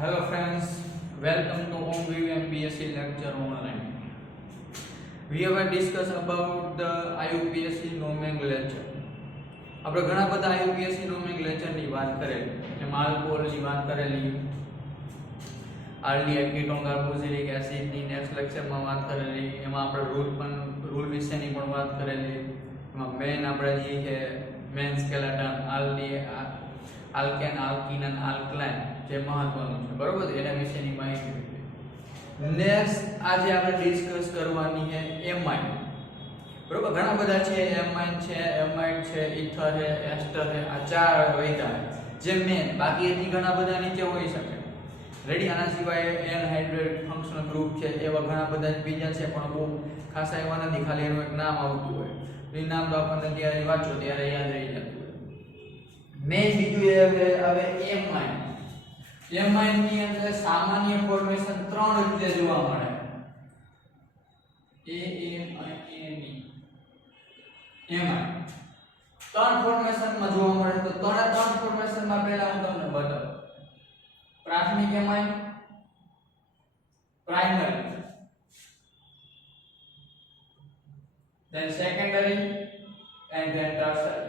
Hello friends, welcome to OMView MPSC lecture online. We have discussed about the IUPSC nomenclature. આપણે ઘણા બધા IUPSC nomenclature ની વાત કરેલી. એમાં આલ્કોહોલ ની વાત કરેલી, આલ્ડીહાઇડ કીટોન કાર્બોક્સિલિક એસિડ ની નેક્સ્ટ લેક્ચર માં વાત કરેલી. એમાં આપણે રૂલ વિશેની પણ વાત કરેલી. એમાં મેન આપણે જે છે મેન સ્કેલેટન આલ્કેન આલ્કીન અને આલ્કલાઇન જે મહત્વનું છે, બરોબર, એના વિશેની માહિતી. નેક્સ્ટ આજે આપણે ડિસ્કસ કરવાની છે એમાઇન. બરોબર, ઘણા બધા છે, એમાઇન છે, એમાઇડ છે, ઇથર છે, એસ્ટર છે, આ ચાર વૈધા જે મેન, બાકી એથી ઘણા બધા નીચે હોઈ શકે. રેડી, આના સિવાય એનહાઇડ્રેટ ફંક્શનલ ગ્રુપ છે, એવા ઘણા બધા બીજા છે પણ બહુ ખાસા એવા નથી, ખાલી એનું એક નામ આવતું હોય. એ નામ તો આપણને ત્યારે વાંચો ત્યારે યાદ રહી જતું હોય. મેન બીજું એ હવે એમાઇન. એમાઇન ની અંદર સામાન્ય ફોર્મેશન ત્રણ રીતે જોવા મળે. એમાઇન ત્રણ ફોર્મેશન માં જોવા મળે. તો ત્રણ ફોર્મેશન માં પહેલા હું તમને બતાવું. પ્રાથમિક amine, primary, then secondary and then tertiary.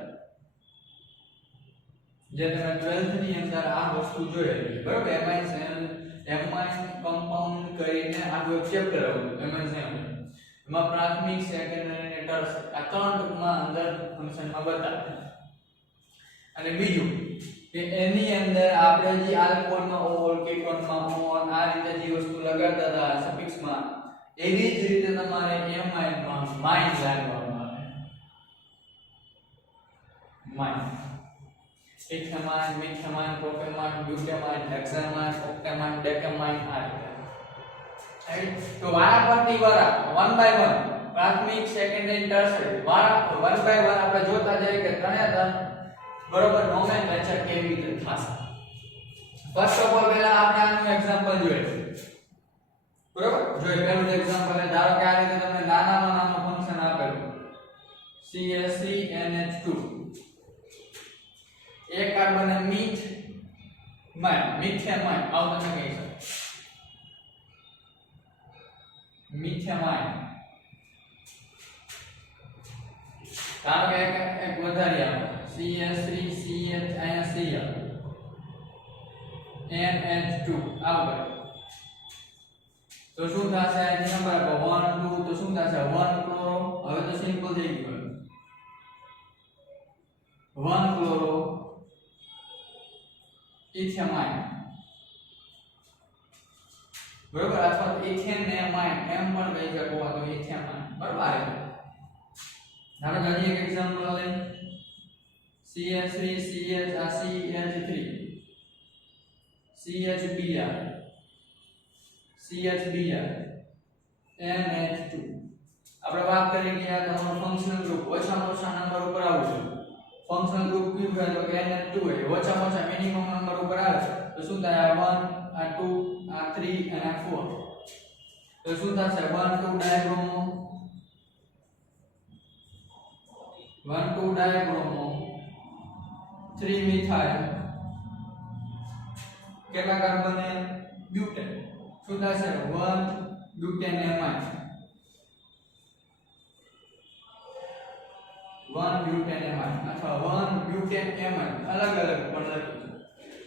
જે તમે 12th ની અંદર આ વસ્તુ જોયેલી, બરોબર. એમાઇન કમ્પાઉન્ડ કરીને આખું એક ચેપ્ટર આવ્યું એમાઇન. એમાં પ્રાથમિક, સેકન્ડરી અને ટર્શરી આ ત્રણ ટૂંકમાં અંદર ફંક્શનમાં બતાવે. અને બીજું કે એની અંદર આપણે જે આલ્કોહોલમાં ઓલ, કીટોનમાં ઓન, આ રીતે જે વસ્તુ લગાડતા હતા સફિક્સમાં, એવી જ રીતે તમારે એમાઇનમાં માઇન લાગવામાં આવે. માઇન, ઇથેમાઇન, મિથેમાઇન, પ્રોપેમાઇન, બ્યુટેમાઇન, હેક્સામાઇન, ઓક્ટેમાઇન, ડેકેમાઇન, આ રીતે. તો વારાફરતી વારા 1 by 1 પ્રાથમિક, સેકન્ડરી, ટર્શરી વારા 1 by 1 આપણે જોતા જઈએ કે ત્રણે ત્રણ, બરોબર, નોમેનક્લેચર કેવી રીતે થશે. ફર્સ્ટ ઓફ ઓલ પહેલા આપણે આનું એક્ઝામ્પલ જોઈએ. બરોબર, જોઈએ પહેલું એક્ઝામ્પલ. ધારો કે આ રીતે તમને નાનામાં નાનું ફંક્શન આપેલું CH3NH2. એક કાર્બન મિથેમાઇન, આવું તમે કહી શકો. મિથેમાઇન ધારો કે એક વધારી આપો CH3 CH અહીંયા Cl NH2 આવું. તો શું થશે? નંબર આપો 1 2, તો શું થશે? 1 ક્લોરો. હવે તો સિમ્પલ થઈ ગયું. 1 ક્લોરો ઇથેમાઇન, બરોબર, અથવા ઇથેનેમાઇન એમ પણ કહી શકો, તો ઇથેમાઇન, બરોબર. હવે હજી એક એક્ઝામ્પલ લઈએ. CH3 CH આ CH3 CHBr CHBr NH2. આપણે વાત કરી કે આ તમારો ફંક્શનલ ગ્રુપ ઓછામાં ઓછા નંબર ઉપર આવશે. ફંક્શનલ ગ્રુપ કયું છે? તો કે NH2 હોય. ઓછામાં ઓછા મિનિમમ નંબર ઉપર આવે તો શું થાય? 1 આ 2 આ 3 અને આ 4. તો શું થશે? 1 2 ડાયબ્રોમો 3 મિથાઇલ, કેટલા કાર્બન? બ્યુટેન. શું થશે? 1 બ્યુટેનેમાઇન, 1 બ્યુટેનેમાઇન અથવા 1 બ્યુટેનેમાઇન, અલગ અલગ પણ લખ્યું છે.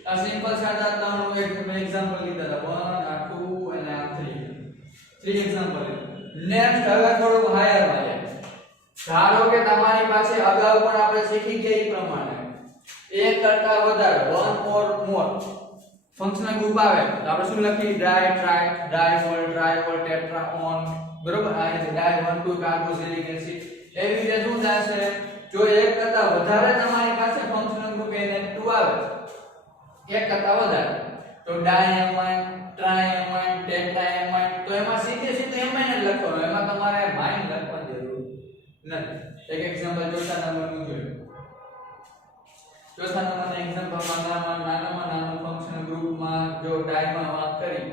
આ સિમ્પલ સાદા ત્રણ એક એક્ઝામ્પલ લીધા હતા. 1 આ 2 અને આ 3 એક્ઝામ્પલ. નેક્સ્ટ હવે થોડું હાયર માં જાય. ધારો કે તમારી પાસે અગાઉ પણ આપણે શીખી ગયા એ પ્રમાણે એક કરતા વધારે 1 ઓર મોર ફંક્શનલ ગ્રુપ આવે તો આપણે શું લખી? ડાય, ટ્રાય, ડાયવોલ, ટ્રાયવોલ, ટેટ્રાઓન, બરોબર. આ રીતે ડાય 1 2 કાર્બોક્સિલિક એસિડ. એવી રીતે શું થશે? જો એક કરતા વધારે તમારી પાસે ફંક્શનલ ગ્રુપ NH2 આવે, એક કરતા વધારે, તો ડાયએમાઇન, ટ્રાયએમાઇન, ટેટ્રાએમાઇન, તો એમાં સીધે એમાઇન જ લખવાનું, એમાં તમારે માઇન લખવાની જરૂર નથી. એક એક્ઝામ્પલ ચોથા નંબરનું જોઈએ. ચોથા નંબરના એક્ઝામ્પલમાં નાનામાં નાનું ફંક્શનલ ગ્રુપમાં જો ડાયમાં વાત કરી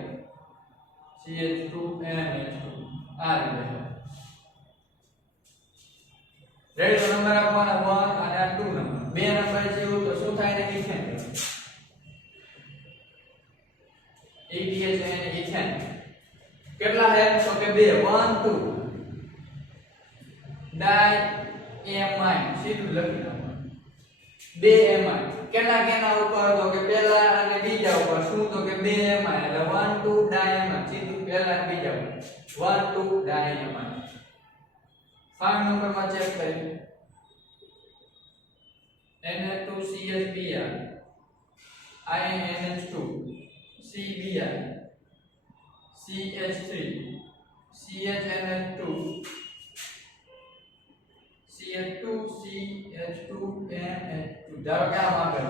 CH2NH2 આ રીતે. રેડી, તો નંબર આપવાના 1 અને આ 2 નંબર. બે નંબર જેવું તો શું થાય ને? ઇથેન. ETHN ઇથેન કેટલા છે તો કે 2 1 2 ડાયએમાઇન સીધું લખી નાખો 2 એમાઇન કેટલા કેના ઉપર તો કે પહેલા અને બીજા ઉપર શું તો કે 2 એમાઇન એટલે 1 2 ડાયએમાઇન સીધું પહેલા અને બીજા ઉપર 1 2 ડાયએમાઇન 5 નંબર માં ચેક કરીએ Na2CH2Br INH2 CBr CH3 CHNH2 CH2 CH2 NH2 ધારો કે આમ આગળ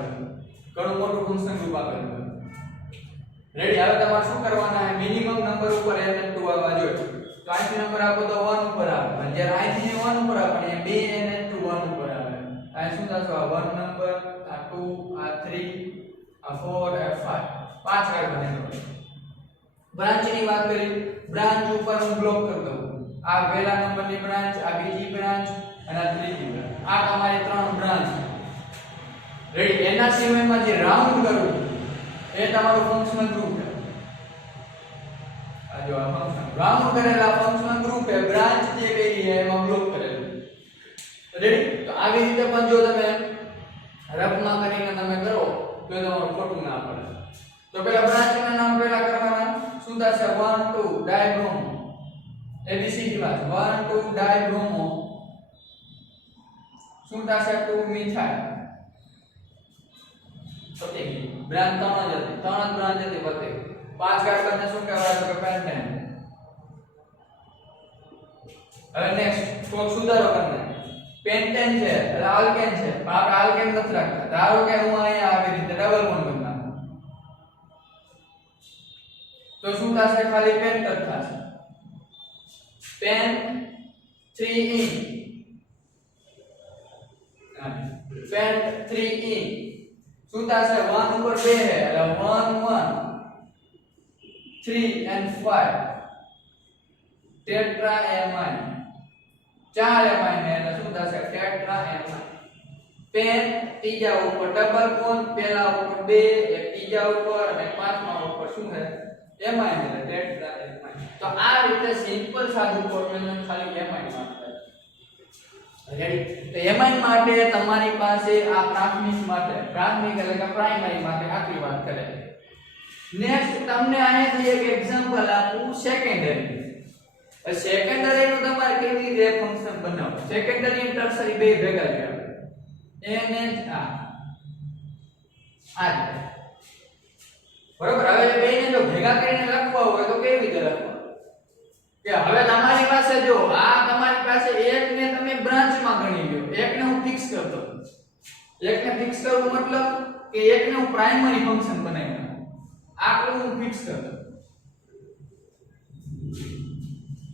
ઘણું મોટું ફંક્શન ગ્રુપ આગળ રેડી હવે તમારે શું કરવાના છે મિનિમમ નંબર ઉપર NH2 આવવા જોઈએ તો અહીંથી નંબર આપો તો 1 ઉપર આવે અને જ્યારે અહીંથી 1 ઉપર આવે અને 2 NH2 1 ઉપર આવે અહીં શું થશે આ 1 નંબર આ 2 આ 3 આ 4 આ 5 પાંચ કાર્બન એનો બ્રાન્ચ ની વાત કરી બ્રાન્ચ ઉપર હું બ્લોક કરી દઉં આ પહેલા નંબરની બ્રાન્ચ આ બીજી બ્રાન્ચ અને આ ત્રીજી બ્રાન્ચ આ તમારી ત્રણ બ્રાન્ચ રેડી એના સિવાયમાં જે રાઉન્ડ કરું એ તમારું ફંક્શનલ ગ્રુપ છે આ જો આ ફંક્શન રાઉન્ડ કરેલા ફંક્શનલ ગ્રુપ એ બ્રાન્ચ જે કરી છે એમાં બ્લોક કરેલું રેડી તો આવી રીતે પણ જો તમે રફમાં કરીને તમે કરો તો તમારું ખોટું ના પડે તો પેલા બ્રાન્ચ ના નામ પેલા કરવાના શું થશે 1 2 ડાયબ્રોમો ABCD ક્લાસ 1 2 ડાયબ્રોમો શું થશે 2 મિથાઇલ પતે ગઈ બ્રાન્ચ ત્રણ જ બ્રાન્ચ હતી પતે પાંચ કાર્બન ને શું કહેવાય તો કે પેન્ટેન હવે નેક્સ્ટ થોડું સુધારો કરને પેન્ટેન છે એટલે આલ્કેન છે પણ આપણે આલ્કેન નથી રાખતા ધારો કે હું અહીંયા આવી રીતે ડબલ બોન્ડ કરી નાખું તો શું થશે ખાલી પેન્ટ જ થશે પેન 3 in પેન 3 in શું થશે 1 ઉપર 2 है એટલે 1 1 3 and 5 ટેટ્રા એમાઇન ચાર એમાઇન એટલે શું થશે ટેટ્રા એમાઇન પેન ત્રીજા ઉપર ડબલ બોન્ડ પહેલા ઉપર 2 એક ત્રીજા ઉપર અને પાંચમા ઉપર શું છે એમાઇન એટલે ટેટ્રા એમાઇન તો આ રીતે સિમ્પલ સાદું ફોર્મ્યુલા ખાલી એમાઇન માટે રેડી તો એમાઇન માટે તમારી પાસે આ પ્રાથમિક એટલે કે પ્રાઇમરી માટે આટલી વાત કરે નેક્સ્ટ તમને અહીંથી એક એક્ઝામ્પલ આપું સેકન્ડરી સેકન્ડરી નું તમારે કેવી રીતે ફંક્શન બનાવવું સેકન્ડરી અને ટર્શરી બે ભેગા કર્યા NH આ બરોબર હવે બેને જો ભેગા કરીને લખવા હોય તો કેવી રીતે લખવા કે હવે તમારી પાસે જો આ તમારી પાસે એક ને તમે બ્રાન્ચમાં ગણી લ્યો એકને હું ફિક્સ કરતો એકને ફિક્સ કરવું મતલબ કે એકને હું પ્રાઇમરી ફંક્શન બનાવી નાખું આટલું હું ફિક્સ કરતો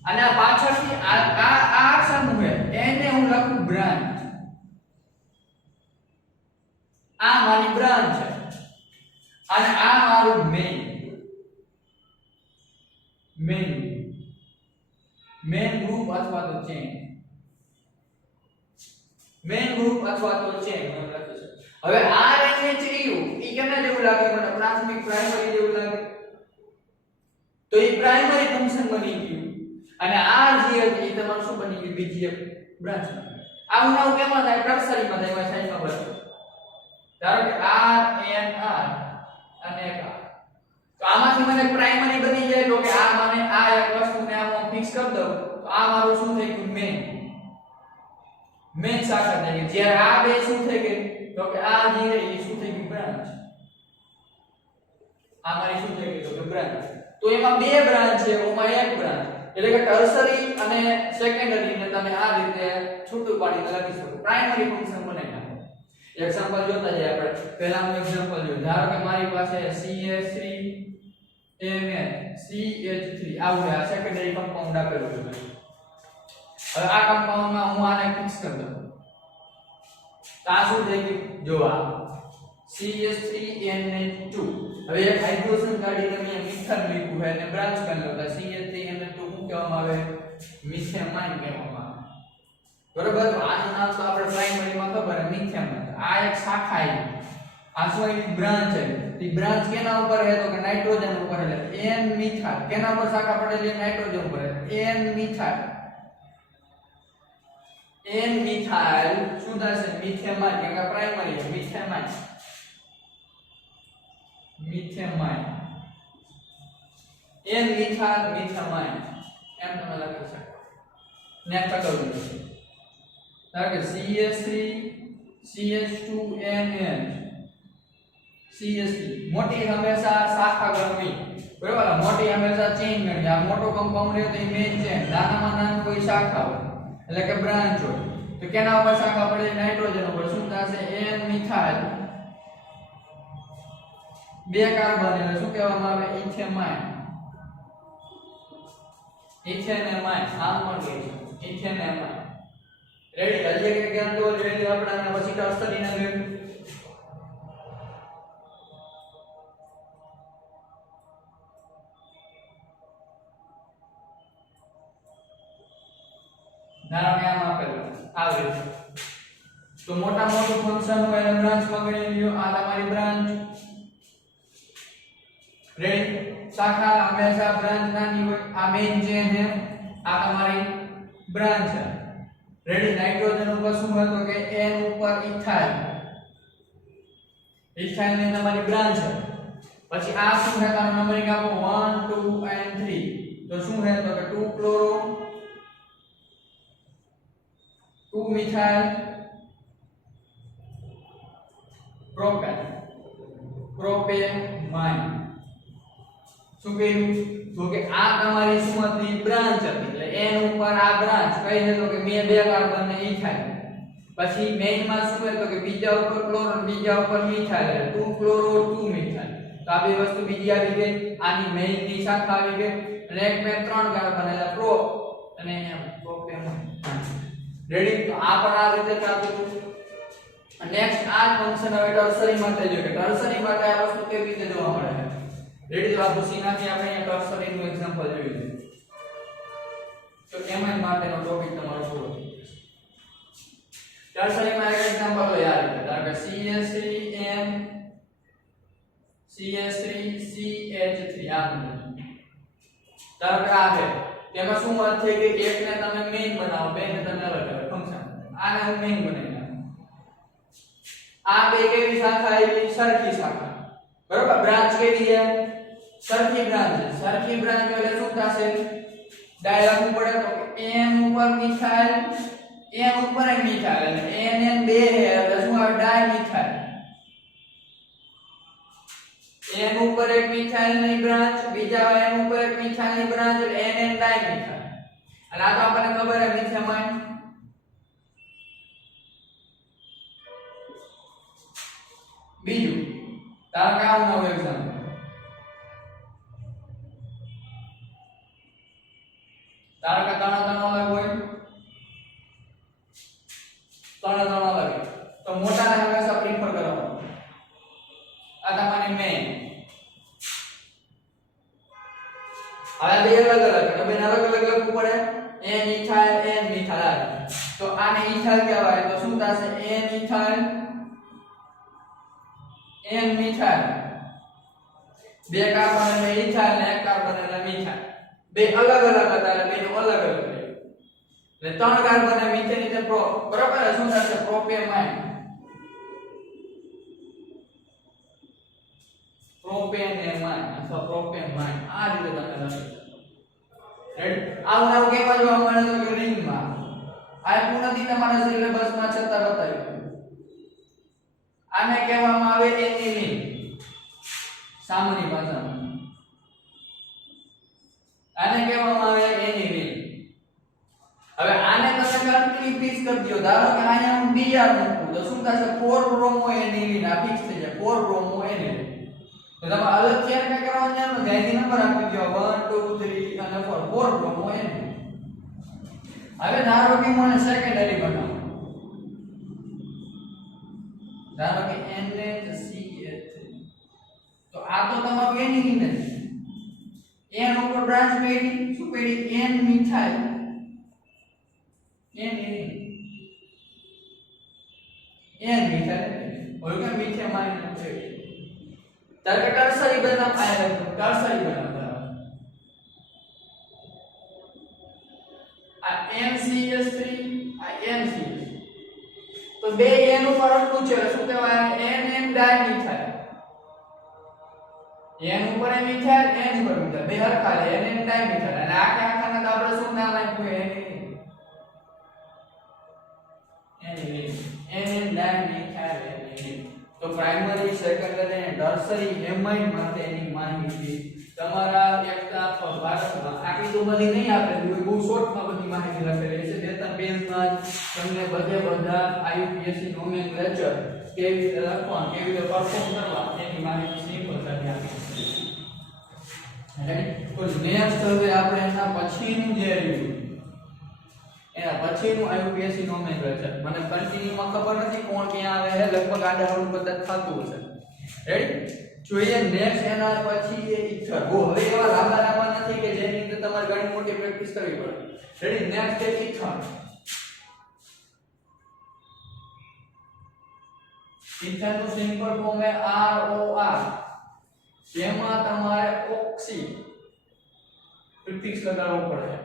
અને આ પાછળથી આ સમૂહ છે એને હું લખું બ્રાન્ચ આ મારી બ્રાન્ચ છે અને આ મારું મેઇન ગ્રુપ અથવા તો ચેન મેઇન ગ્રુપ અથવા તો ચેન હું લખી શકું હવે RNHU ઈ કેના જેવું લાગે મને પ્રાથમિક પ્રાઇમરી જેવું લાગે તો ઈ પ્રાઇમરી ફંક્શન બની ગયું અને આ જે હતી તમારું શું બની ગયું બીજી એક બ્રાન્ચ આવું નામ કેમાં થાય ટર્શરીમાં થાય એમાં સાઈડમાં બદલો ધારો કે RNR અને તો આમાંથી મને પ્રાઇમરી બની જાય તો કે આ મને આ એક વસ્તુને આમાં ફિક્સ કરી દઉં તો આ મારું શું થઈ ગયું મેઇન શાખા થઈ ગઈ જ્યારે આ બે શું થઈ ગઈ તો કે આ જે એ શું થઈ ગયું બ્રાન્ચ આ મારી શું થઈ ગઈ તો બ્રાન્ચ તો એમાં બે બ્રાન્ચ છે ઓમાં એક બ્રાન્ચ એટલે કે ટર્શરી અને સેકન્ડરી ને તમે આ રીતે છૂટું પાડીને લખી શકો પ્રાઇમરી ફંક્શન બનાવી નાખો એક્ઝામ્પલ જોતા જઈએ આપણે પહેલાનું એક્ઝામ્પલ જોઈએ ધારો કે મારી પાસે CH3 CH3 આવું આ સેકન્ડરી કમ્પાઉન્ડ આપેલું છે હવે આ કમ્પાઉન્ડમાં હું આને ફિક્સ કરી દઉં તો આ શું થઈ ગયું જો આ CH3NH2 હવે એક હાઇડ્રોજન કાઢી તમે મિથાઇલ લીધું છે અને બ્રાન્ચ કરી લો તો CH3NH2 શું કહેવામાં આવે મિથેમાઇન કહેવામાં આવે બરોબર તો આનું નામ તો આપણે પ્રાઇમરીમાં ખબર છે મિથેમાઇન આ એક શાખા આવી આ શું એની બ્રાન્ચ છે તી બ્રાન્ચ કેના ઉપર છે તો કે નાઇટ્રોજન ઉપર એટલે n મિથાઇલ કેના ઉપર શાખા પડેલી નાઇટ્રોજન ઉપર n મિથાઇલ n મિથાઇલ શું થશે મિથેમાઇન કે પ્રાઇમરી છે મિથેમાઇન મિથેમાઇન n મિથાઇલ મિથેમાઇન એમ તમે લખી શકો નેક્સ્ટ આગળ વધીએ ધારો કે CH3 CH2NH CH3 મોટી હંમેશા શાખા ગણવી બરાબર મોટી હંમેશા ચેઇન ગણવી આ મોટો કમ્પાઉન્ડ હોય તો એ મેઇન ચેઇન નાનામાં નાનું કોઈ શાખા હોય એટલે કે બ્રાન્ચ હોય તો કેના ઉપર શાખા પડે નાઇટ્રોજન ઉપર શું થશે n મિથાઇલ બે કાર્બન એટલે શું કહેવામાં આવે ઇથેમાઇન ઇથેનેમાઇન આમ પણ કહે છે ઇથેનેમાઇન રેડી હજી એક જ્ઞાન તો રેડી આપણા પછી ટર્સરી ના રેડ ધારો કે આમ આપેલું આવી રીતે તો મોટા મોટું ફંક્શન હોય બ્રાન્ચ પકડી લ્યો આ તમારી બ્રાન્ચ રેડી શાખા હંમેશા બ્રાન્ચ નાની હોય આ મેઇન ચેન છે આ તમારી બ્રાન્ચ છે રેડી નાઇટ્રોજન ઉપર શું હતો કે n ઉપર ઇથાઇલ ઇથાઇલ ની તમારી બ્રાન્ચ છે પછી આ શું છે તારો નંબરિંગ આપો 1 2 and 3 તો શું છે તો કે 2 ક્લોરો 2 મિથાઇલ પ્રોપેન પ્રોપેમાઇન શું કહ્યું તો કે આ તમારી શું હતી બ્રાન્ચ હતી એટલે n ઉપર આ બ્રાન્ચ કઈ છે તો કે બે કાર્બન ને ઇથાઇલ પછી મેઇન માં શું છે તો કે બીજા ઉપર ક્લોરો બીજા ઉપર મિથાઇલ એટલે 2 ક્લોરો 2 મિથાઇલ તો આ બે વસ્તુ બીજી આવી ગઈ આની મેઇન ની શાખા આવી ગઈ અને એક મેં 3 કાર્બન એટલે પ્રો અને પ્રોપેમાઇન રેડી તો આ પણ આ રીતે થતું નેક્સ્ટ આ ફંક્શન હવે ટર્સરી માટે જો કે ટર્સરી માટે આ વસ્તુ કેવી રીતે જોવા મળે રેડી તો આ પૂછીનાથી આપણે અહીંયા ટર્સરી નું એક્ઝામ્પલ જોઈશું તો એમાં માટેનો ટોપિક તમારો પૂરો થઈ જશે ટર્સરી માં એક એક્ઝામ્પલ લો યાર ધારો કે CH3N CH3CH3 આમ ધારો કે આ છે તેમાં શું વાત છે કે એકને તમે મેઇન બનાવો બેને તમે અલગ અલગ ફંક્શન આને હું મેઇન બનાવી નાખું આ બે કેવી શાખા આવી સરખી શાખા બરોબર બ્રાન્ચ કેવી છે સરખી બ્રાન્ચ છે સરખી બ્રાન્ચ એટલે શું થશે ડાયરેક્ટ પડે તો n ઉપર મિથાઇલ n ઉપર એક મિથાઇલ એટલે n બે છે એટલે શું આવે ડાયમિથાઇલ n ઉપર એક મિથાઇલ ની બ્રાન્ચ બીજા n ઉપર એક મિથાઇલ ની બ્રાન્ચ એટલે n ડાયમિથાઇલ અને આ તો આપણને ખબર છે મિથેમાઇન બીજું તારા કામ નો એક્ઝામ્પલ તારા કા ત્રણ અલગ હોય ત્રણ અલગ તો મોટાને હંમેશા પ્રિફર કરવાનો આ તમારી મેઇન હવે બે અલગ અલગ એટલે બેન અલગ અલગ લખવું પડે n ઇથાઇલ n મિથાઇલ તો આને ઇથાઇલ કહેવાય તો શું થશે n ઇથાઇલ n મિથાઇલ બે કાર્બન એટલે ઇથાઇલ ને એક કાર્બન એટલે મિથાઇલ બે અલગ અલગ હતા એટલે બેનું અલગ અલગ થયું એટલે ત્રણ કાર્બન ને મિથેન એટલે પ્રો બરાબર શું થશે પ્રોપેમાઇન પ્રોપેનેમાઇન અથવા પ્રોપેમાઇન આ રીતે તમે લખી શકો રેડી આવું નામ કેવા જોવા મળે તો કે રિંગમાં આપ્યું નથી તમારા સિલેબસમાં છતાં બતાવ્યું આને કહેવામાં આવે એનિલિન સામાન્ય ભાષામાં આને કહેવામાં આવે એનિલિન હવે આને તમે કન્ટ્રી ફિક્સ કરી દો ધારો કે અહીંયા હું Br મૂકું તો શું થશે 4 બ્રોમો એનિલિન આ ફિક્સ થઈ જાય 4 બ્રોમો એનિલિન તો તમે અલગ ચેર કે કરવાનું છે ને ધ્યાનથી નંબર આપી દો 1 2 3 અને 4 બ્રોમો એનિલિન હવે ધારો કે મને સેકન્ડરી બનાવો ધારો કે NH3 તો આ તો તમારું એનિલિન છે n ઉપર બ્રાન્ચ પડી શું પડી n methyl n methyl okay methanamine છે ત્યારે ટર્સરી બનામ આ ટર્સરી બનામ બરાબર આ NCS3 આ NCS તો બે n ઉપર અટકું છે શું કહેવાય NN ડાયમિથાઇલ n ઉપર મિથાઇલ n ઉપર મિથાઇલ બે હરખા છે NN ડાયમિથાઇલ અને આખાને તો આપણે શું નામ આપ્યું NN ડાયમિથાઇલ તો પ્રાઇમરી સેકન્ડરી અને ટર્સરી એમાઇન માટેની માહિતી તમારા એકતા ભારતમાં આટલી તો બધી નહીં આપેલી બહુ શોર્ટમાં બધી માહિતી લખેલી છે બે ત્રણ પેજમાં તમને બધા આઈયુપીએસસી નોમેનક્લેચર કેવી રીતે લખવાનું કેવી રીતે પરફોર્મ કરવા એની માહિતી સિમ્પલ કરી આપી છે રાઈટ તો નેક્સ્ટ હવે આપણે એના પછીનું જે રહ્યું એના પછીનું આઈયુપીએસસી નોમેનક્લેચર મને કન્ટિન્યુમાં ખબર નથી કોણ ક્યાં આવે છે લગભગ આડાહડું કદાચ થતું હશે રેડી જોઈએ નેક્સ્ટ એના પછી એ ઇથર બહુ હવે એવા લાંબા નથી કે જેની અંદર તમારે ઘણી મોટી પ્રેક્ટિસ કરવી પડે રેડી નેક્સ્ટ એ ઇથર ઇથરનું સિમ્પલ ફોર્મ છે ROR જેમાં તમારે ઓક્સી પ્રિફિક્સ લગાડવો પડે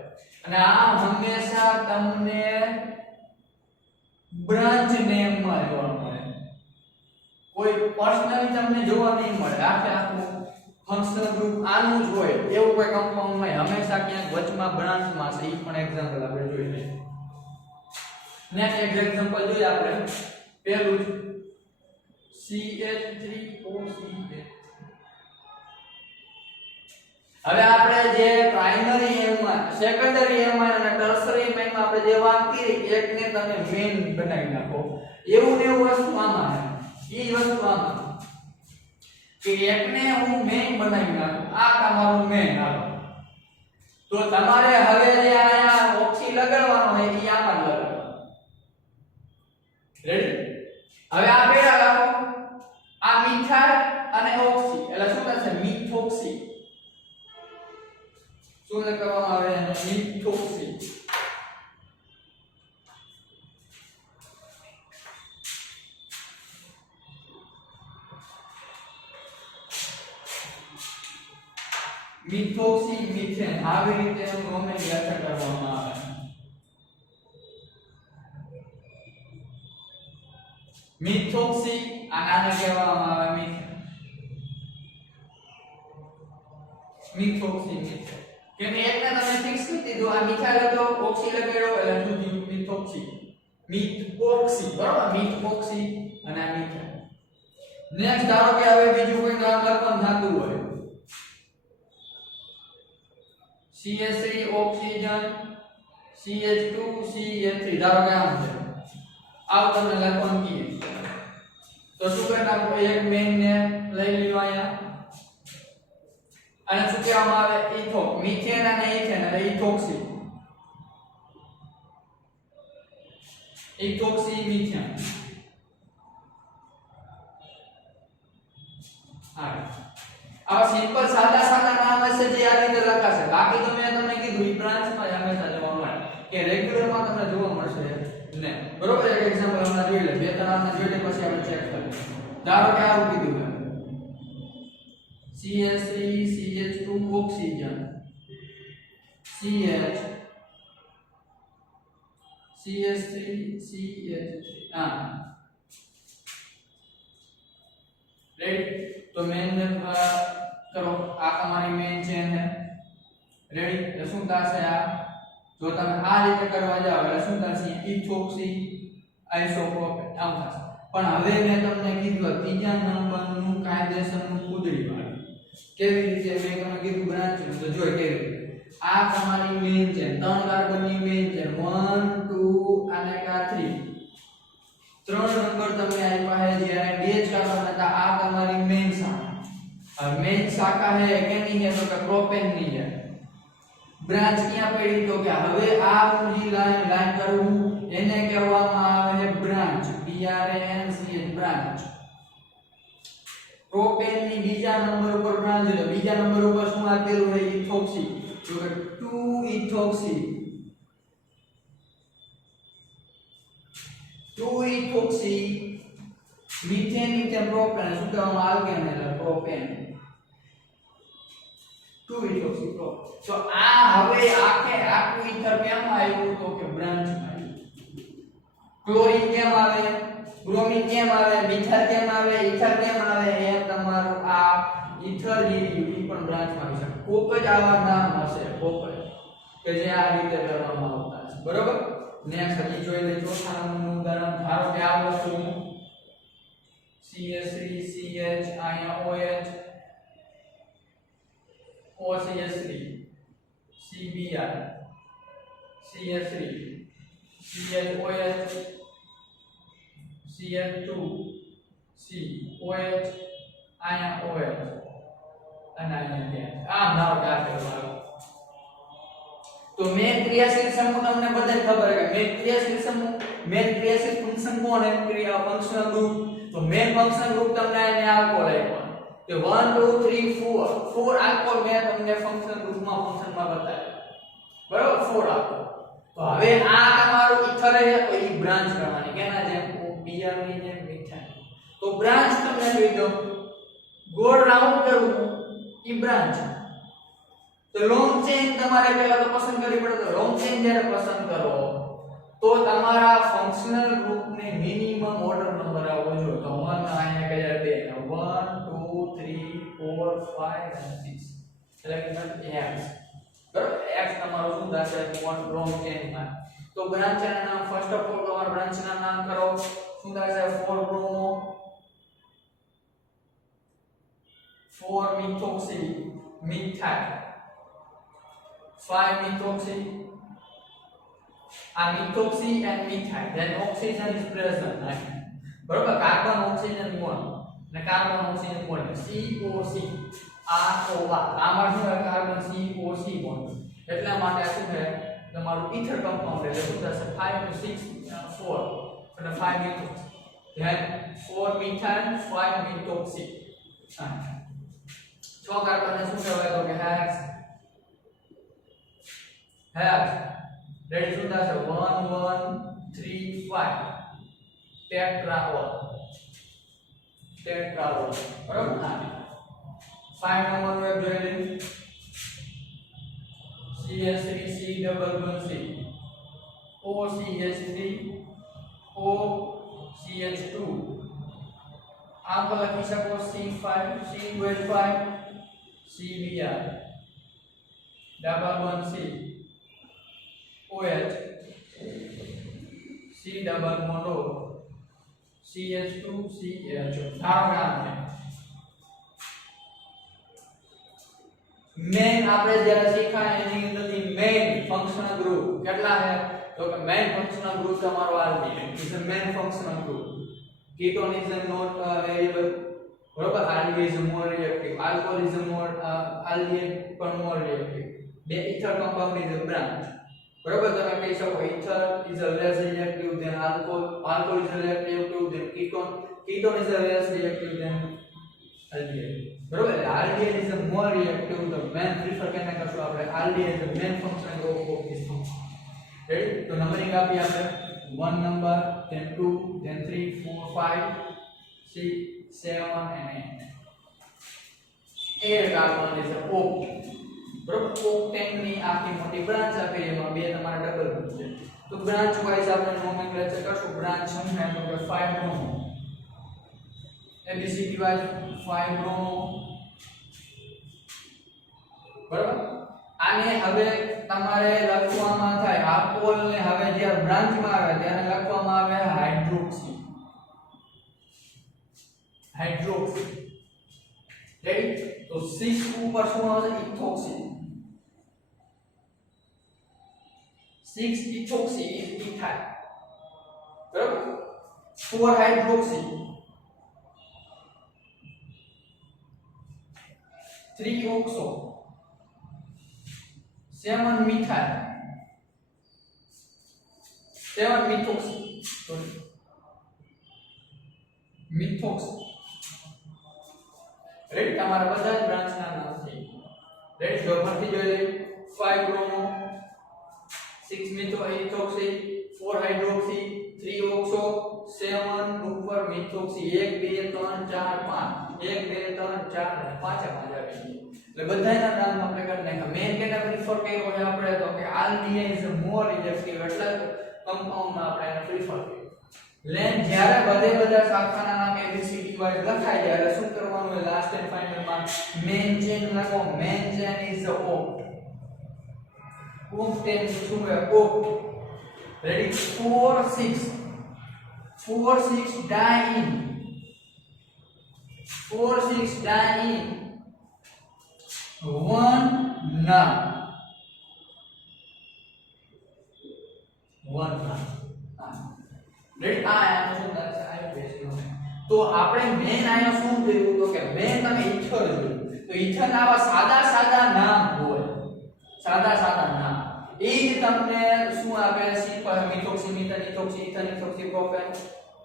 અને આ હંમેશા તમને બ્રાન્ચ નેમ માં જોવા મળે કોઈ પર્સનલી તમને જોવા નહીં મળે આખું ફંક્શનલ ગ્રુપ આનું જ હોય એવું કોઈ કમ્પાઉન્ડ માં હંમેશા ક્યાંક વચમાં બ્રાન્ચ માં છે એ પણ એક્ઝામ્પલ આપણે જોઈ લઈએ નેક્સ્ટ એક્ઝામ્પલ જોઈએ આપણે પહેલું CH3OCH હવે આપણે જે પ્રાઇમરી એમાં સેકન્ડરી એમાં અને ટર્સરી એમાં આપણે જે વાત કરી એકને તમે મેઇન બનાવી નાખો એવું ને એવું વસ્તુ આમાં છે ઈ વસ્તુ આમાં કે એકને હું મેઇન બનાવી નાખું આ તમારું મેઇન હાલો તો તમારે હવે જે આયા ઓક્સી લગાડવાનો છે ઈ આમાં લગાડવાનો રેડી હવે આ પેડા રાખો આ મિથાઇલ અને ઓક્સી એટલે શું થશે મિથોક્સી શું લખવામાં આવે છે મિથોક્સી મિથોક્સી મિથેન આવી રીતે નોમેનક્લેચર કરવામાં આવે મિથોક્સી આને કહેવામાં આવે મિથોક્સી મિથેન કે એકને તમે ફિક્સ કરી દીધું આ મિથાઇલ હતો ઓક્સી લગાડ્યો એટલે શું થયું મિથોક્સી મિથોક્સી બરાબર મિથોક્સી અને આ મિથાઇલ નેક્સ્ટ ધારો કે હવે બીજું કોઈ નામ લખવાનું થતું હોય CH3 ઓક્સિજન CH2 CH3 ધારો કે આમ છે આવ તમને લખવાનું કીએ તો શું કરવાનું એક મેઇન ને લઈ લ્યો અહીંયા અને શું કહેવામાં આવે ઇથો મિથેન અને ઇથેન એટલે ઇથોક્સી ઇથોક્સી મિથેન આ સિમ્પલ સાદા સાદા નામ હશે જે આ રીતે લખાશે બાકી તો મેં તમને કીધું ઈ બ્રાન્ચમાં હંમેશા જોવા મળે કે રેગ્યુલરમાં તમને જોવા મળશે ને બરોબર એક એક્ઝામ્પલ હમણાં જોઈ લે બે ત્રણ આના જોઈ લે પછી આપણે ચેક કરીએ ધારો કે આવું કીધું મેં CH3 CH2 oxygen CH CH3 CH3 હા રેડી તો મેન કરો આ તમારી મેન ચેન છે રેડી એટલે શું થશે આ જો તમે આ રીતે કરવા જાવ એટલે શું થશે ઇથોક્સી આઇસોપ્રોપેન આમ થશે પણ હવે મેં તમને કીધું ત્રીજા નંબરનું કાયદેસરનું કુદડી વાળું કેવી રીતે મેં તમને કીધું બ્રાન્ચ તો જોઈ કેવી રીતે આ તમારી મેન ચેન ત્રણ કાર્બનની મેન ચેન 1 2 અને 3 ત્રણ નંબર તમને આની પાસે જ્યારે બે જ કાર્બન હતા આ તમારી મેન શાખા और मेन शाखा है केनी है तो કે પ્રોપેન ની है બ્રાન્ચ ક્યાં પડી તો કે હવે આ ઊંજી લાઈન કરવું એને કહેવામાં આવે છે બ્રાન્ચ BRANCH બ્રાન્ચ પ્રોપેન ની બીજા નંબર ઉપર બ્રાન્ચ એટલે બીજા નંબર ઉપર શું આપેલું છે ઇથોક્સી તો કે 2 ઇથોક્સી 2 ઇથોક્સી મીથેન પ્રોપેન શું કહેવામાં આલ્કેન એટલે પ્રોપેન પ્રોપેન 2 ઇથોક્સીપ્રો તો આ હવે આખું ઈથર કેમ આવ્યું તો કે બ્રાન્ચમાં આવ્યું ક્લોરીન કેમ આવે બ્રોમિન કેમ આવે મિથાઇલ કેમ આવે ઈથર કેમ આવે એ તમારું આ ઈથર ઈ પણ બ્રાન્ચમાં આવી શકે કોક જ આવા નામ હશે કોક કે જે આ રીતે કરવામાં આવતા છે બરોબર નેક્સ્ટ હજી જોઈ લઈએ ચોથા નંબરનું ઉદાહરણ ધારો કે આ વસ્તુ CH3CH અહીંયા OH OCH3 CBr CH3 CHOH CH2 C OH અહીંયા OH અને અહીંયા આ નામ કાઢેલો તો મેન ક્રિયાશીલ સમૂહ તમને બધાને ખબર છે મેન ક્રિયાશીલ સમૂહ મેન ક્રિયાશીલ ફંક્શન કોણ છે ક્રિયા ફંક્શનલ ગ્રુપ તો મેન ફંક્શનલ ગ્રુપ તમને આને આલ્કોહોલ આપ્યો કે 1 2 3 4 4 આલ્કોહોલ મેં તમને ફંક્શનલ ગ્રુપમાં ફંક્શનમાં બતાવ્યા બરાબર 4 આલ્કોહોલ તો હવે આ તમારું ઈથર છે તો ઈ બ્રાન્ચ કરવાની કેના જેમ બીઆર ની જેમ મિથાઇલ તો બ્રાન્ચ તમને કહી દો ગોળ રાઉન્ડ કરવું ઈ બ્રાન્ચ તો લોંગ ચેન તમારે પહેલા તો પસંદ કરવી પડે તો લોંગ ચેન જ્યારે પસંદ કરો તો તમારા ફંક્શનલ ગ્રુપને મિનિમમ ઓર્ડર નંબર આવવો જોઈએ તો 1 અહીંયા કયા દે 1 2 3 4 5 અને 6 એટલે કે x બરાબર x તમારું શું થશે લોંગ ચેનમાં તો બ્રાન્ચ ના નામ ફર્સ્ટ ઓફ ઓલ તમારા બ્રાન્ચ ના નામ કરો શું થશે 4 bromo 4 methoxy methyl 5 methoxy methoxy and methyl then oxygen is present બરોબર કાર્બન ઓક્સિજન બોન્ડ અને carbon oxygen bond COC ROR આમાં શું છે કાર્બન COC બોન્ડ એટલા માટે આ શું છે તમારું ઈથર કમ્પાઉન્ડ એટલે શું થશે 5 to 6 4 અને 5 methoxy then 4 methyl 5 methoxy છ કાર્બન શું કહેવાય તો કે hex hex ready શું થશે 1 1 3 5 tetraol બરાબર હા 5 નંબર વેબ જોઈ લે CH3C double bond C OCH3 OCH2 આમ તો લખી શકો C5 C12 CBr double bond C OH C double bond O CH2 CH ધારો કે આ મેઈન આપણે જ્યારે શીખ્યા એની અંદરથી મેઈન ફંક્શનલ ગ્રુપ કેટલા છે તો કે મેઈન ફંક્શનલ ગ્રુપ તમારો aldehyde is a main functional group ketone is not variable બરોબર aldehyde is more reactive alcohol is more aldehyde પણ more reactive બે ether compound is a branch બરોબર તમે કહી શકો ether is a less reactive than alcohol is a less reactive than ketone is a less reactive than aldehyde બરોબર aldehyde is a more reactive the main prefer કેને કરશું આપણે aldehyde is the main function of this function ready તો numbering આપી આપણે 1 number then 2 then 3 4 5 6 7 and 8 8 carbon is a બરોબર octane ની આખી મોટી બ્રાન્ચ આપી એમાં બે તમારા ડબલ ગ્રુપ છે તો બ્રાન્ચ વાઇઝ આપણે નોમેનક્લેચર કરશું બ્રાન્ચ શું છે તો કે 5 બ્રોમો ABCD વાઇઝ 5 બ્રોમો બરોબર આને હવે તમારે લખવામાં થાય આલ્કોહોલ ને હવે જ્યારે બ્રાન્ચ માં આવે ત્યારે લખવામાં આવે હાઇડ્રોક્સી રેડી તો 6 ઉપર શું આવશે ઇથોક્સી 6 ethoxy is ethyl બરાબર 4 hydroxy 3 oxo 7 methyl 7 methoxy sorry methoxy ready તમારા બધા જ બ્રાન્ચ ના નામ છે રેડી તો ફરીથી જોઈ લઈએ 5 બ્રોમો 6 methoxy 4 hydroxy 3 oxo 7 ઉપર methoxy 1 2 3 4 5 1 2 3 4 અને 5 આવી ગઈ એટલે બધાયના નામ આપણે કરી નાખ્યા મેન કેને પ્રિફર કર્યો છે આપણે તો કે આલ્ડીહાઇડ ઇઝ મોર રિએક્ટિવ એટલે કમ્પાઉન્ડમાં આપણે એને પ્રિફર કર્યું લેન જ્યારે બધા શાખાના નામ એબીસીડી વાઇઝ લખાઈ જાય એટલે શું કરવાનું છે લાસ્ટ એન્ડ ફાઇનલ માં મેન ચેન લખો main chain is opt opt શું છે ઓપ્ટ રેડી 4 6 diene 4 6 diene 1 નામ 1 નામ રેડી આ આનો શું થાય છે આયુર્વેદ નો તો આપણે મેન આયો શું જોયું તો કે મેન તમે ઇથર જોયું તો ઇથર આવા સાદા સાદા નામ હોય સાદા નામ એ જ તમને શું આપે simple methoxy methyl ethoxy ether ethoxy propane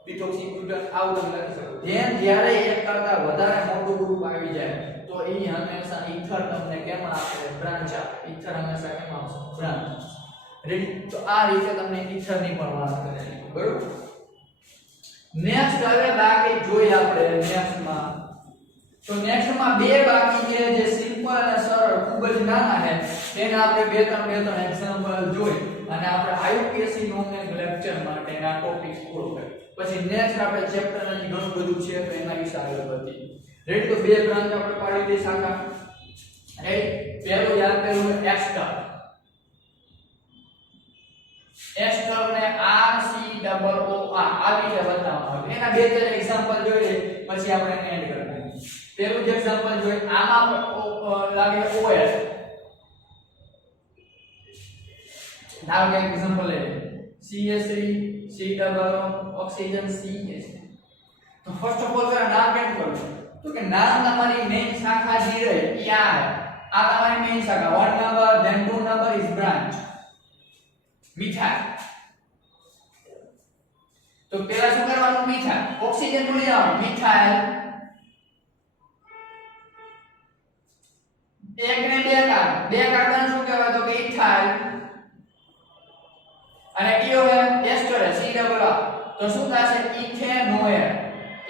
methoxy butane આવું તમે લખી શકો જેમ જ્યારે એક કરતા વધારે મોટું ગ્રુપ આવી જાય તો એ હંમેશા ઇથર તમને કેમાં આપે બ્રાન્ચ આપે ઇથર હંમેશા કેમાં આવશે બ્રાન્ચ રેડી તો આ રીતે તમને ઇથર ની પણ વાત કરેલી બરોબર નેક્સ્ટ હવે બાકી જોઈ આપણે નેક્સ્ટ માં બે બાકી છે જે સિમ્પલ અને સરળ ખૂબ જ નાના છે તેને આપણે બે ત્રણ એક્ઝામ્પલ જોઈ અને આપણે આયુપીએસસી નોમેનક્લેચર માટે આ ટોપિક પૂરો કર્યો પછી નેક્સ્ટ આપણે ચેપ્ટર ની ઘણું બધું છે તો એના વિશે આગળ વધીએ રેડી તો બે બ્રાન્ચ આપણે પાડી દઈ શાખા રેડી પહેલું યાદ કરવું એસ્ટર એસ્ટર ને R C double O R આવી રીતે બતાવવામાં આવે એના બે ત્રણ એક્ઝામ્પલ જોઈએ પછી આપણે એને એડ કરવાનું પહેલું જ એક્ઝામ્પલ જોઈએ આમાં લાગે ઓએસ ધારો કે એક્ઝામ્પલ લે CH3 C double oxygen CH તો ફર્સ્ટ ઓફ ઓલ જરા નામ કેમ કરું તો કે નામ તમારી મેઇન શાખા જી રહે ઈ આ તમારી મેઇન શાખા 1 number then 2 number is branch મીઠા તો પહેલા શું કરવાનું મીઠા ઓક્સિજન ભૂલી જવાનું મિથાઇલ એક ને બે કાર્બન શું કહેવાય તો કે ઇથાઇલ અને કયો હે એસ્ટર હે સી ડબલ આર તો શું થશે ઇથેનોએર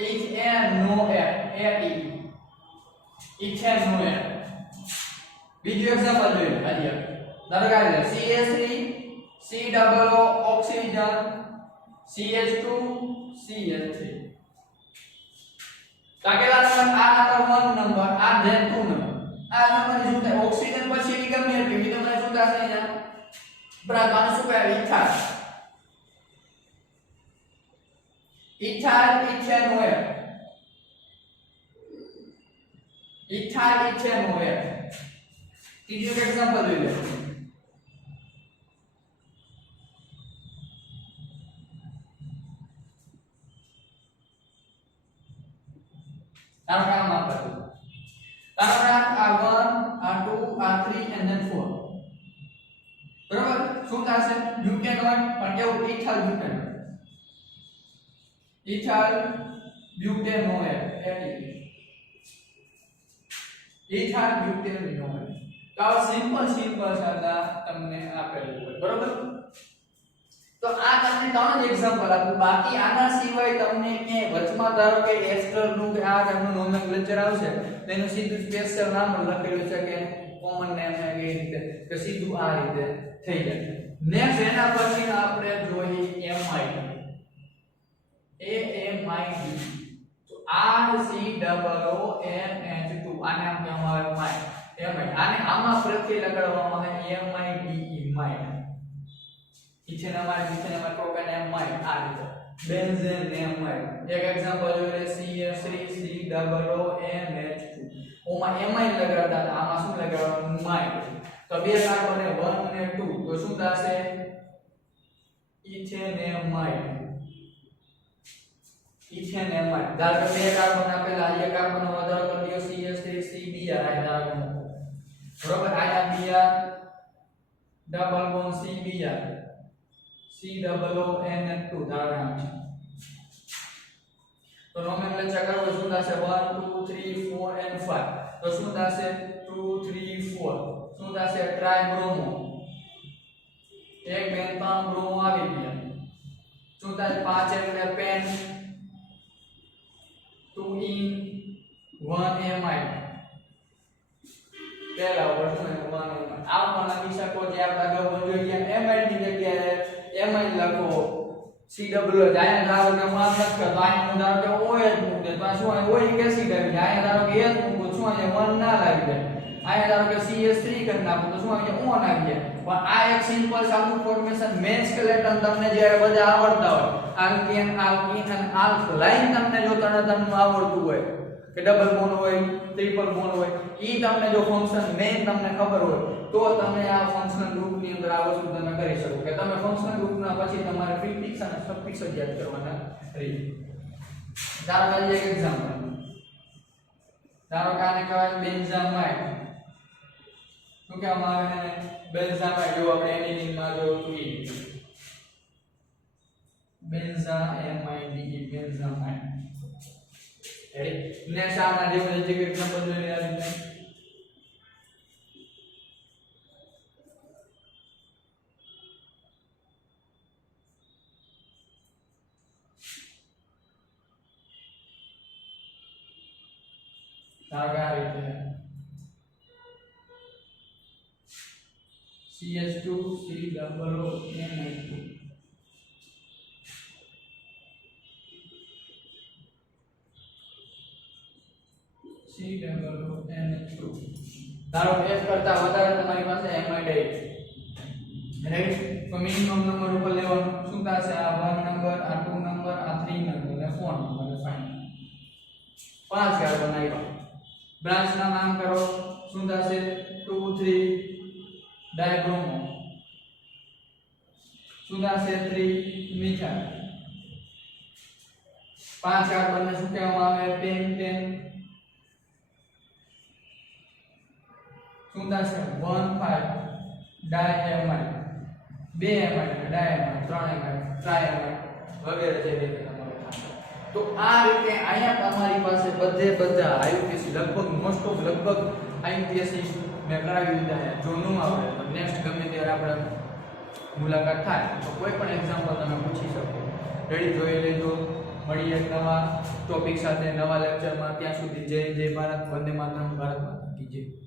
ઇથેનોએર બીજું એક્ઝામ્પલ જોઈએ આજે ધારો કે CH3 C double O oxygen CH2 CH3 તાકેલા નંબર આ નંબર 1 નંબર આ then 2 નંબર આ નંબર શું થાય ઓક્સિજન પછી ની ગમે એટલી તમને શું થશે અહીંયા બરાબર આને શું કહેવાય ઇથેનોએર ત્રીજું એક્ઝામ્પલ લઈ લો તારો કામ આપો તારો આ 1 આ 2 આ 3 and then 4 બરાબર શું થશે બ્યુટેનોઇડ પણ કેવું ઇથાઇલ બ્યુટેનોઇડ ઇથાઇલ બ્યુટેનોઇડ તો આ સિમ્પલ સાદા તમને આપેલું હોય બરાબર તો આ તમને ત્રણ જ એક્ઝામ્પલ આપું બાકી આના સિવાય તમને ક્યાંય વચમાં ધારો કે એસ્ટર નું કે આ તમને નોમેનક્લેચર આવશે તેનું સીધું સ્પેશિયલ નામ લખેલું છે કે કોમન નેમ છે કે રીતે કે સીધું આ રીતે થઈ જાય નેક્સ્ટ એના પછી આપણે જોઈ એમાઇડ તો RCOONH2 આને આમ કહેવામાં આવે માઇડ એમાઇડ આને આમાં પ્રત્યય લગાડવામાં આવે MIDE માઇડ ઇથેનમાઇડ મિથેનમાઇડ પ્રોપેનમાઇડ આ રીતે બેન્ઝેન એમાઇડ એક એક્ઝામ્પલ જોઈએ CH3COONH2 ઓમાં એમાઇડ લગાડતા હતા આમાં શું લગાડવાનું માઇડ તો બે કાર્બન ને 1 ને 2 તો શું થશે ઇથેનેમાઇડ ધારો કે બે કાર્બન આપેલા એક કાર્બનનો વધારો કરી દો CH3CBr આ ધારો બરોબર આયા Br double bond CBr COONH2 ધારો નામ છે તો નોમેનક્લેચર કરો શું થશે 1 2 3 4 and 5 તો શું થશે 2 3 4 શું થશે ટ્રાઇબ્રોમો એક બેન 3 બ્રોમો આવી ગયા શું થશે 5 એટલે પેન 2 in 1 1mi પહેલા ઉપર શું છે 1mi આમ પણ લખી શકો જે આપણે અગાઉ જોઈ ગયા mi ની જગ્યાએ mi લખો cw આયા ધારો કે માન લખો તો આયા ધારો કે o જ મૂકે તો આ શું હોય o કે એસિડ આવી જાય આયા ધારો કે h મૂકો શું અહીંયા 1 ના લાગી જાય આયા ધારો કે cs3 કરી નાખો તો શું આવી જાય on આવી જાય પણ આ એક સિમ્પલ સાદું ફોર્મેશન મેન સ્કેલેટન તમને જ્યારે બધા આવડતા હોય આલ્કેન આલ્કીન અને આલ્કલાઇન તમને જો તમને આવડતું હોય કે ડબલ બોન્ડ હોય ટ્રિપલ બોન્ડ હોય ઈ તમને જો ફંક્શન મેન તમને ખબર હોય તો તમે આ ફંક્શનલ ગ્રુપ ની અંદર આ વસ્તુ તમે કરી શકો કે તમે ફંક્શનલ ગ્રુપ ના પછી તમારે પ્રિફિક્સ અને સફિક્સ જ યાદ કરવાના રહી ધારો કે એક એક્ઝામ્પલ ધારો કે આને કહેવાય બેન્ઝામાઇડ શું કહેવામાં આવે છે બેન્ઝામાઇડ જો આપણે એની માં જોયું તો ઈ બેન્ઝામાઇડ બેન્ઝામાઇડ રેડી નેક્સ્ટ આના જેવું જે કે નંબર જોઈને આ રીતે આ રીતે CH2 COONH2 COONH2 ધારો કે f કરતા વધારે તમારી પાસે એમાઇડ રાઈટ તો મિનિમમ નંબર ઉપર લેવાનું શું થશે આ 1 નંબર આ 2 નંબર આ 3 નંબર અને 4 નંબર ફાઇન 5 કાર્બન આવ્યા બ્રાન્ચ ના નામ કરો શું થશે 2 3 ડાયબ્રોમો શું થશે 3 મિથાઇલ 5 કાર્બન ને શું કહેવામાં આવે પેન્ટેન શું થશે 1 5 ડાયએમાઇડ 2 એમાઇડ ડાયએમાઇડ 3 એમાઇડ ટ્રાયએમાઇડ વગેરે જે રીતે તો આ રીતે અહીંયા તમારી પાસે બધા આઈયુપીએસસી લગભગ મોસ્ટ ઓફ લગભગ આઈયુપીએસસી મેં કરાવી દીધા છે જો ન આવડે તો નેક્સ્ટ ગમે ત્યારે આપણે મુલાકાત થાય તો કોઈ પણ એક્ઝામ્પલ તમે પૂછી શકો રેડી જોઈ લેજો મળીએ નવા ટોપિક સાથે નવા લેક્ચરમાં ત્યાં સુધી જય જય ભારત વંદે માતરમ ભારત માતા કી જય